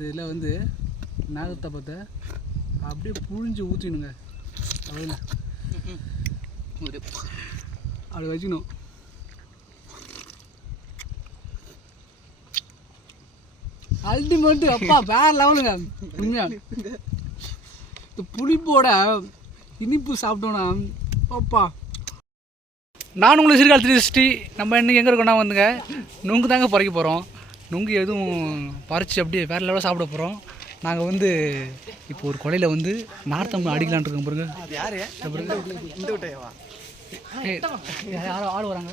இந்த இதில் வந்து நாகத்தை பார்த்த அப்படியே புழிஞ்சு ஊற்றினுங்க. அவ்வளோ அப்படி வச்சுக்கணும். அல்டிமேட்டு அப்பா வேறு லெவலுங்க. உண்மையாக இந்த புளிப்போட இனிப்பு சாப்பிட்டோன்னா அப்பா. நான் உங்களுக்கு சிறுகால் 360. நம்ம இன்றைக்கி எங்கே இருக்கோன்னா வந்துங்க நுங்கு தாங்க பறிக்க போகிறோம். நுங்கு எதுவும் பறித்து அப்படியே வேறு லெவலில் சாப்பிட போகிறோம். நாங்கள் வந்து இப்போ ஒரு கொலையில் வந்து நார்த்தம்பு அடிக்கலான் இருக்கோம் பாருங்க. யாரும் ஆள் வராங்க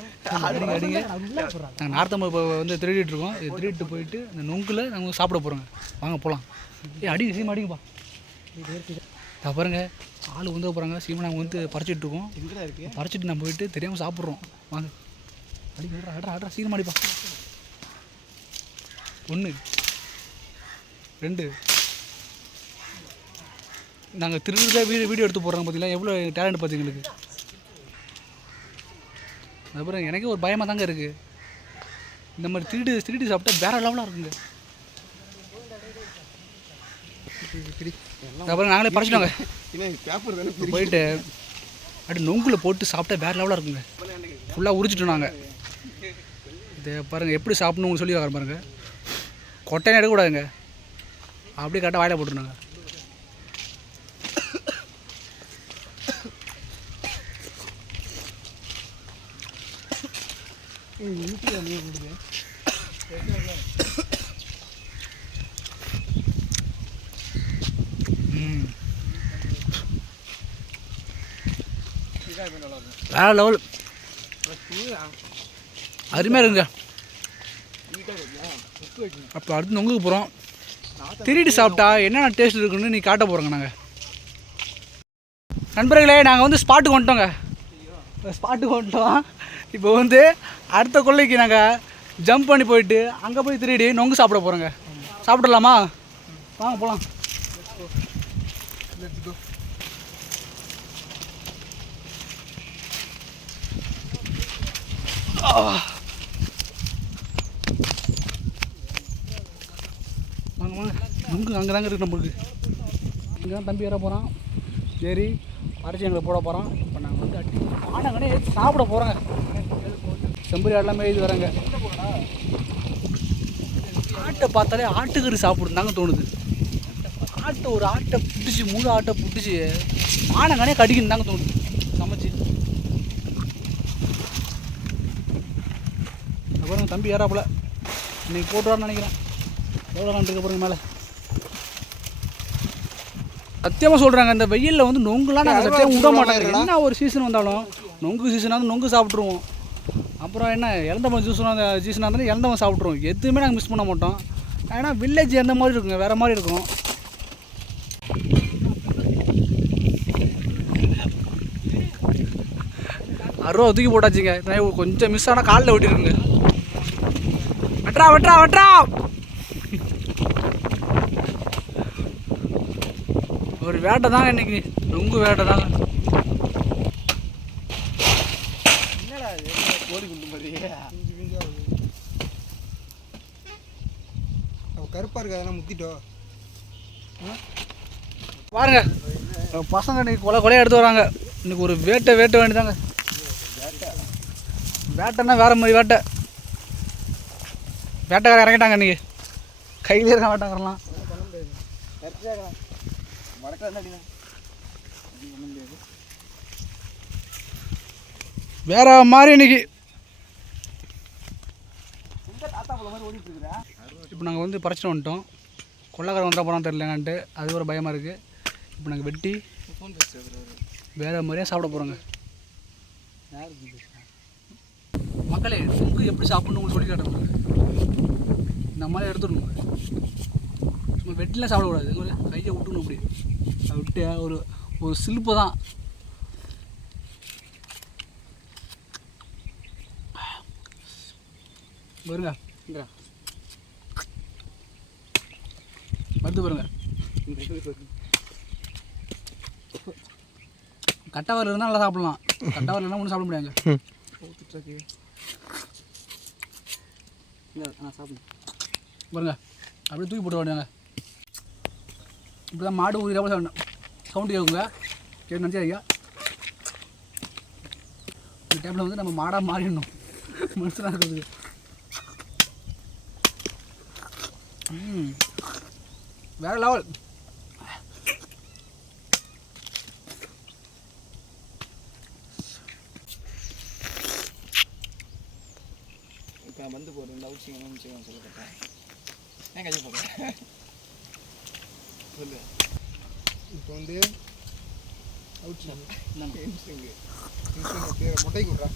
அடிங்க. நாங்கள் நார்த்தம்பு இப்போ வந்து திருடிட்டு இருக்கோம். இது திருடிட்டு போயிட்டு இந்த நுங்கில் நாங்கள் சாப்பிட போகிறோங்க. வாங்க போகலாம். அடிங்க சீமா அடிங்கப்பா. பாருங்க ஆள் வந்து போகிறாங்க. சீமா நாங்கள் வந்து பறிச்சிட்டு இருக்கோம். பறிச்சிட்டு நம்ம போயிட்டு தெரியாமல் சாப்பிட்றோம். வாங்க அடிங்க. அட்ரா சீக்கிரம் அடிப்பா. 1 2 நாங்கள் திருடுறதா வீடியோ எடுத்து போடுறாங்க. பார்த்தீங்களா எவ்வளோ டேலண்ட் பார்த்தீங்களுக்கு. அதுக்கப்புறம் எனக்கே ஒரு பயமாக தாங்க இருக்குது. இந்த மாதிரி திருடி சாப்பிட்டா வேறு லெவலாக இருக்குங்க. அப்புறம் நாங்களே பறிச்சிட்டோங்க. போயிட்டு அப்படி நொங்கில் போட்டு சாப்பிட்டா வேறு லெவலாக இருக்குங்க. ஃபுல்லாக உரிச்சிட்டோம் நாங்கள். இதை பாருங்கள் எப்படி சாப்பிட்ணுன்னு சொல்லி வர பாருங்கள். கொட்டையும் எடுக்கக்கூடாதுங்க. அப்படியே கரெக்டாக வாயில போட்டுருந்தாங்க. வேற லெவல் அருமையாக இருக்குங்க. அப்போ அடுத்து நொங்குக்கு போகிறோம். திருடி சாப்பிட்டா என்னென்ன டேஸ்ட் இருக்குன்னு நீ காட்ட போகிறோங்க. நாங்கள் நண்பர்களே நாங்கள் வந்து ஸ்பாட்டுக்கு வந்துட்டோம். இப்போ வந்து அடுத்த கொள்ளைக்கு நாங்கள் ஜம்ப் பண்ணி போயிட்டு அங்கே போய் திருடி நொங்கு சாப்பிட போகிறோங்க. சாப்பிடலாமா? வாங்க போகலாம். வாங்க வாங்க. நொங்கு அங்கே தாங்க இருக்குது நம்மளுக்கு. இங்கே தான் தம்பி ஏற போகிறான். சரி பறிச்சு எங்களை போட போகிறோம். இப்போ நாங்கள் வந்து அட்டி ஆனங்கனே சாப்பிட போகிறோங்க. செம்பரி ஆடெல்லாம் மேய்து வராங்க. ஆட்டை பார்த்தாலே ஆட்டுக்கறி சாப்பிடுன்னு தோணுது. ஒரு ஆட்டை பிடிச்சி 3 ஆட்டை பிடிச்சி ஆனங்கனே கடிக்குன்னு தாங்க தோணுது சமைச்சு. அப்புறம் தம்பி ஏறாப்புல இன்னைக்கு போட்டுவான்னு நினைக்கிறேன். எவ்வளோ கண்டுக்க போகிறேங்க மேலே. சத்தியமாக சொல்கிறாங்க இந்த வெயிலில் வந்து நொங்குலாம் நாங்கள் சத்தியம் விட மாட்டாங்க. என்ன ஒரு சீசன் வந்தாலும் நொங்கு சீசனாக நொங்கு சாப்பிட்ருவோம். அப்புறம் என்ன இளந்தவன் சீசனாக இருந்தாலும் இளந்தவன் சாப்பிட்ருவோம். எதுவுமே நாங்கள் மிஸ் பண்ண மாட்டோம். ஏன்னா வில்லேஜ் எந்த மாதிரி இருக்குங்க, வேறு மாதிரி இருக்கும். அருவா தூக்கி போட்டாச்சுங்க. கொஞ்சம் மிஸ் ஆனால் காலில் வெட்டிருக்குங்க. வெட்றா ஒரு வேட்டை தாங்க இன்னைக்கு. நொங்கு வேட்டை தாங்க. கருப்பா இருக்கு அதெல்லாம் முத்திட்டோம் பாருங்க. பசங்க இன்னைக்கு கொலையாக எடுத்து வராங்க. இன்னைக்கு ஒரு வேட்டை வேண்டியதாங்க. வேட்டைன்னா வேற மாதிரி வேட்டைக்காரன் இறங்கிட்டாங்க. இன்னைக்கு கையிலே இருக்க வேட்டைக்காரலாம். வேற மாதிரி இன்னைக்கு. இப்போ நாங்கள் வந்து பறிச்சுட்டு வந்துட்டோம். கொள்ளைக்காரன் வந்துட போகிறான்னு தெரியலங்கன்ட்டு அது ஒரு பயமாக இருக்குது. இப்போ நாங்கள் வெட்டி வேறு மாதிரியாக சாப்பிட போகிறோங்க. மக்களே நொங்கு எப்படி சாப்பிட்ணும் உங்களுக்கு சொல்லி காட்டுறோம். இந்த மாதிரி எடுத்துடணும். சும்மா வெட்டிலாம் சாப்பிடக்கூடாது. கையை விட்டுணும். அப்படி அதை விட்டு ஒரு சிலுப்பு தான். பாருங்க வருது பாருங்க. கட்டவரில் இருந்தால் நல்லா சாப்பிட்லாம். கட்டவரில் இருந்தால் ஒன்றும் சாப்பிட முடியாங்க. சாப்பிடுங்க பாருங்க அப்படியே தூக்கி போட்டு வாங்க. இப்போ தான் மாடு ஊதிராமல் சாப்பிடணும். சவுண்டு கேட்குங்க, கேட்டு நினச்சி ஐயா இந்த டைமில் வந்து நம்ம மாடாக மாறிடணும் மனுஷனாக இருக்கிறதுக்கு. வேறு லெவல். இப்போ நான் வந்து போகிறேன் இந்த அவுச்சிங்க சொல்லப்பட்டேன். ஏன் கையை போடுறேன் சொல்லு. இப்போ வந்து மொட்டைக்கு விட்றா.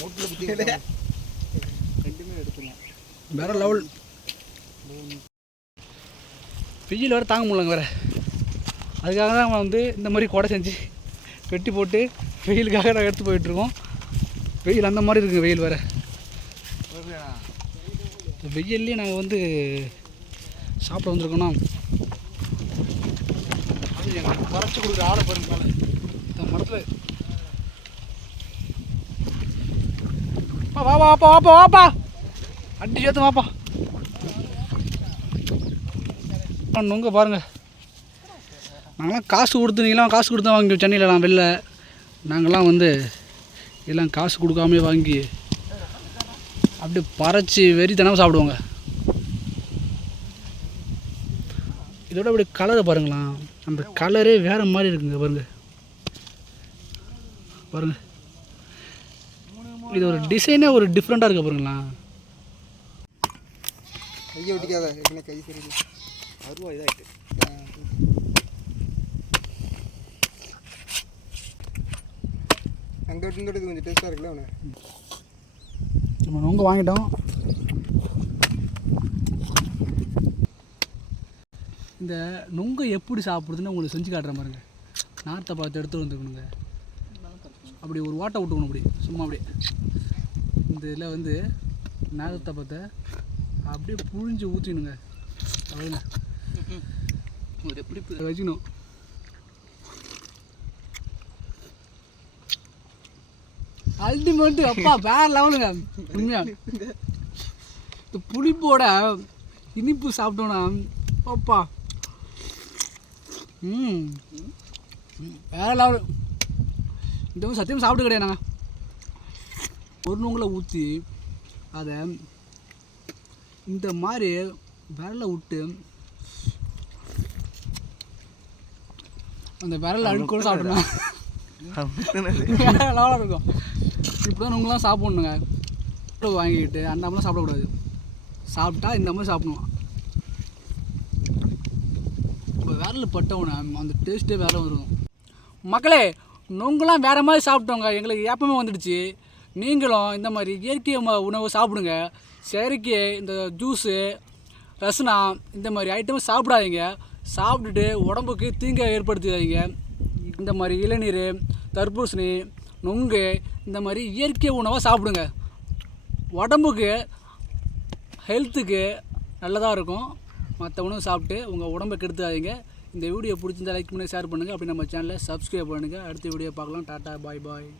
மூட்டில் பற்றி ரெண்டுமே எடுத்துக்கலாம். வேறு லெவல். வெயில் வேறு தாங்க முடியலங்க வேறு. அதுக்காக தான் நம்ம வந்து இந்த மாதிரி கொடை செஞ்சு வெட்டி போட்டு வெயிலுக்காக நாங்கள் எடுத்து போயிட்டுருக்கோம். வெயில் அந்த மாதிரி இருக்குங்க, வெயில் வேறு. வெயில்லையே நாங்கள் வந்து சாப்பிட வந்திருக்கோன்னா அது எங்களுக்கு குறைச்சி கொடுக்குற ஆளை பாருங்கனால இந்த மரத்தில் வா வாப்பா வாப்பா வாப்பா அடி சேர்த்து வாப்பா. நுங்க பாருங்கள், நாங்களாம் காசு கொடுத்து, நீங்களாம் காசு கொடுத்தா வாங்கி சென்னையிலலாம் வெளில. நாங்கள்லாம் வந்து எல்லாம் காசு கொடுக்காமே வாங்கி அப்படியே பறைச்சி வெறித்தனமாக சாப்பிடுவோங்க. இதோட அப்படி கலரை பாருங்களா, அந்த கலரே வேறு மாதிரி இருக்குங்க பாருங்க பாருங்க. இது ஒரு டிசைனே ஒரு டிஃப்ரெண்ட்டாக இருக்க பாருங்களா. கையை ஒட்டிக்காத, ஏற்கனவே கை சரி அருவா இதாகிட்டு. அங்கே விட்டு கொஞ்சம் டேஸ்ட்டாக இருக்குல்ல அவனை. நம்ம நொங்கு வாங்கிட்டோம். இந்த நொங்கை எப்படி சாப்பிடுதுன்னு உங்களுக்கு செஞ்சு காட்டுற பாருங்க. நார்த்தை பார்த்து எடுத்து வந்துக்கணுங்க. அப்படி ஒரு ஓட்டை விட்டுக்கணும், அப்படி சும்மா அப்படியே இந்த இதில் வந்து நாகத்தை பார்த்த அப்படியே புழிஞ்சு ஊற்றினுங்க. அவ்வளோங்க எப்படி வச்சுக்கணும். அல்டிமேட்டு அப்பா வேறு லெவலுங்க உண்மையாக. இந்த புளிப்போட இனிப்பு சாப்பிட்டோன்னா அப்பா வேறு லெவலு. இந்த மாதிரி சத்தியம் சாப்பிட்டு கிடையாது. நாங்கள் ஒரு நுங்களை ஊற்றி அதை இந்த மாதிரி விரலை விட்டு அந்த விரலை அழுக்கோடு சாப்பிடணும். வேறு லெவலாக இருக்கும். இப்படி தான் நுங்கெல்லாம் சாப்பிட்ணுங்க. வாங்கிக்கிட்டு அந்த மாதிரிலாம் சாப்பிடக்கூடாது. சாப்பிட்டா இந்த மாதிரி சாப்பிடணும். இப்போ விரல் பட்டவுடனே அந்த டேஸ்ட்டே வேறு இருக்கும். மக்களே, நொங்கெல்லாம் வேறு மாதிரி சாப்பிட்டோங்க, எங்களுக்கு ஏப்பமே வந்துடுச்சு. நீங்களும் இந்த மாதிரி இயற்கை உணவு சாப்பிடுங்க. செயற்கை இந்த ஜூஸு, ரசனா இந்த மாதிரி ஐட்டம் சாப்பிடாதீங்க. சாப்பிட்டுட்டு உடம்புக்கு தீங்கை ஏற்படுத்தாதீங்க. இந்த மாதிரி இளநீர், தர்பூசணி, நொங்கு இந்த மாதிரி இயற்கை உணவை சாப்பிடுங்க. உடம்புக்கு ஹெல்த்துக்கு நல்லதாக இருக்கும். மற்ற உணவு சாப்பிட்டு உங்கள் உடம்பை கெடுத்துக்காதீங்க. இந்த வீடியோ பிடிச்சிருந்தா லைக் பண்ணி ஷேர் பண்ணுங்கள். அப்படி நம்ம சேனலை சப்ஸ்கிரைப் பண்ணுங்கள். அடுத்த வீடியோ பார்க்கலாம். டாட்டா பாய் பாய்.